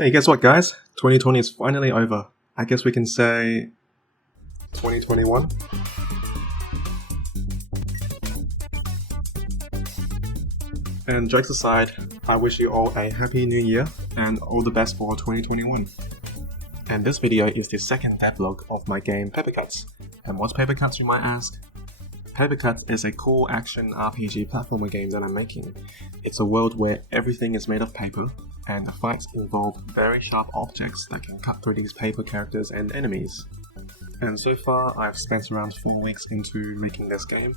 Hey, guess what, guys? 2020 is finally over. I guess we can say 2021. And jokes aside, I wish you all a happy new year and all the best for 2021. And this video is the second devlog of my game Papercuts. And what's Papercuts, you might ask? Papercuts is a cool action RPG platformer game that I'm making. It's a world where everything is made of paper, and the fights involve very sharp objects that can cut through these paper characters and enemies. And so far, I've spent around 4 weeks into making this game,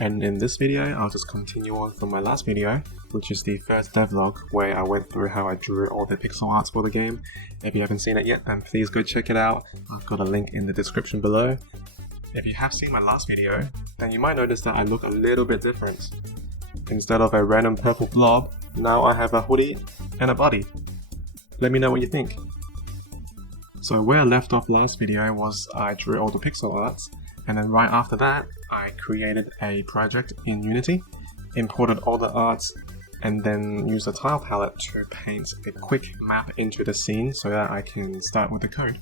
and in this video, I'll just continue on from my last video, which is the first devlog, where I went through how I drew all the pixel arts for the game. If you haven't seen it yet, then please go check it out. I've got a link in the description below. If you have seen my last video, then you might notice that I look a little bit different. Instead of a random purple blob, now I have a hoodie and a body. Let me know what you think. So where I left off last video was I drew all the pixel arts, and then right after that, I created a project in Unity, imported all the arts, and then used a tile palette to paint a quick map into the scene so that I can start with the code.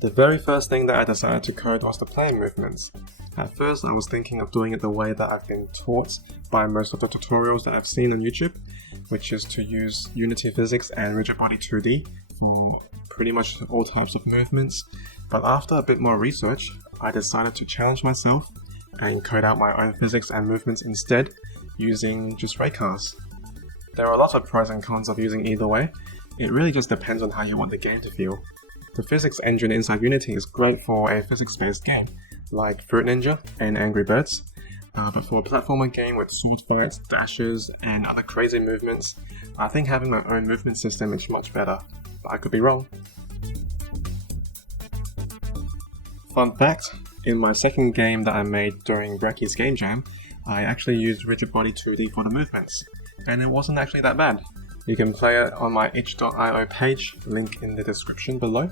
The very first thing that I decided to code was the player movements. At first I was thinking of doing it the way that I've been taught by most of the tutorials that I've seen on YouTube, which is to use Unity Physics and Rigid Body 2D for pretty much all types of movements. But after a bit more research, I decided to challenge myself and code out my own physics and movements instead, using just Raycasts. There are lots of pros and cons of using either way. It really just depends on how you want the game to feel. The physics engine inside Unity is great for a physics-based game, like Fruit Ninja and Angry Birds, but for a platformer game with sword fights, dashes, and other crazy movements, I think having my own movement system is much better, but I could be wrong. Fun fact, in my second game that I made during Brecky's Game Jam, I actually used Rigid Body 2D for the movements, and it wasn't actually that bad. You can play it on my itch.io page, link in the description below.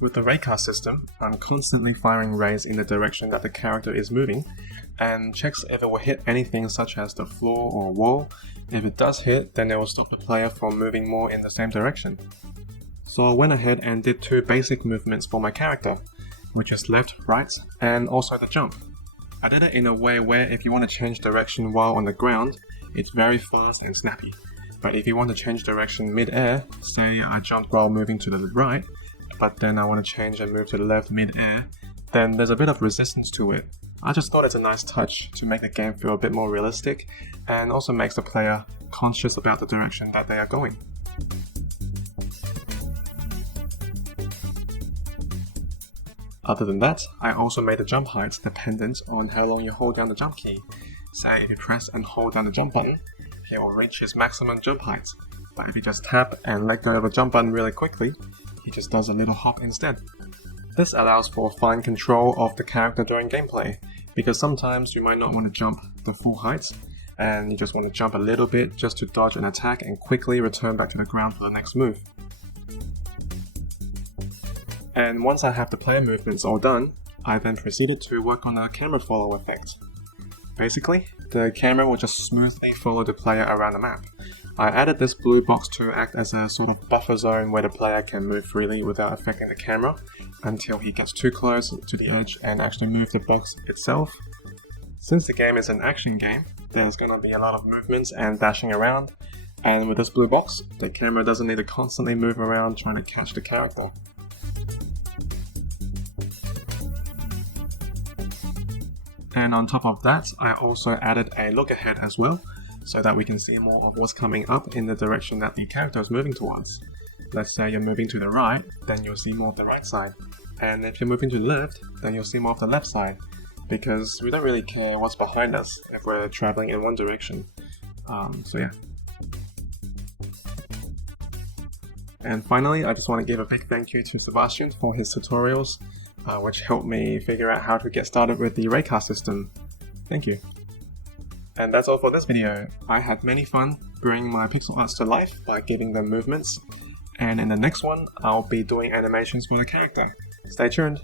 With the Raycast system, I'm constantly firing rays in the direction that the character is moving, and checks if it will hit anything such as the floor or wall. If it does hit, then it will stop the player from moving more in the same direction. So I went ahead and did 2 basic movements for my character, which is left, right, and also the jump. I did it in a way where if you want to change direction while on the ground, it's very fast and snappy. But if you want to change direction mid-air, say I jumped while moving to the right, but then I want to change and move to the left mid-air, then there's a bit of resistance to it. I just thought it's a nice touch to make the game feel a bit more realistic, and also makes the player conscious about the direction that they are going. Other than that, I also made the jump height dependent on how long you hold down the jump key. Say if you press and hold down the jump button, he will reach his maximum jump height. But if you just tap and let go of the jump button really quickly, he just does a little hop instead. This allows for fine control of the character during gameplay, because sometimes you might not want to jump the full height, and you just want to jump a little bit just to dodge an attack and quickly return back to the ground for the next move. And once I have the player movements all done, I then proceeded to work on a camera follow effect. Basically, the camera will just smoothly follow the player around the map. I added this blue box to act as a sort of buffer zone where the player can move freely without affecting the camera until he gets too close to the edge and actually move the box itself. Since the game is an action game, there's going to be a lot of movements and dashing around, and with this blue box, the camera doesn't need to constantly move around trying to catch the character. And on top of that, I also added a look ahead as well, so that we can see more of what's coming up in the direction that the character is moving towards. Let's say you're moving to the right, then you'll see more of the right side. And if you're moving to the left, then you'll see more of the left side. Because we don't really care what's behind us if we're traveling in one direction. So yeah. And finally, I just want to give a big thank you to Sebastian for his tutorials, which helped me figure out how to get started with the Raycast system. Thank you. And that's all for this video. I had many fun bringing my pixel arts to life by giving them movements, and in the next one, I'll be doing animations for the character. Stay tuned!